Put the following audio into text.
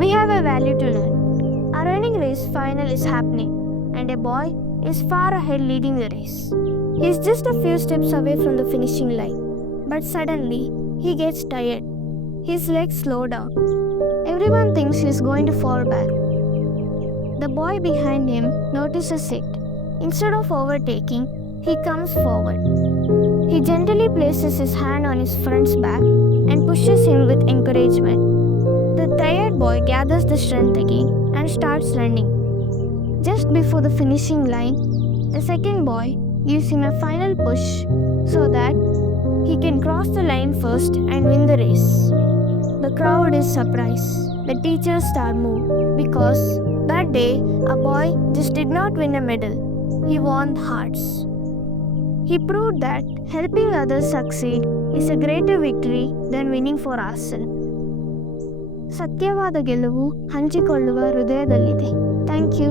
We have a value to learn. A running race final is happening, and a boy is far ahead leading the race. He is just a few steps away from the finishing line, but suddenly he gets tired. His legs slow down. Everyone thinks he is going to fall back. The boy behind him notices it. Instead of overtaking, he comes forward. He gently places his hand on his friend's back and pushes him with encouragement. The tired boy gathers the strength again and starts running. Just before the finishing line, the second boy gives him a final push so that he can cross the line first and win the race. The crowd is surprised. The teachers are moved because that day a boy just did not win a medal. He won hearts. He proved that helping others succeed is a greater victory than winning for ourselves. ಸತ್ಯವಾದ ಗೆಲುವು ಹಂಚಿಕೊಳ್ಳುವ ಹೃದಯದಲ್ಲಿದೆ. Thank you.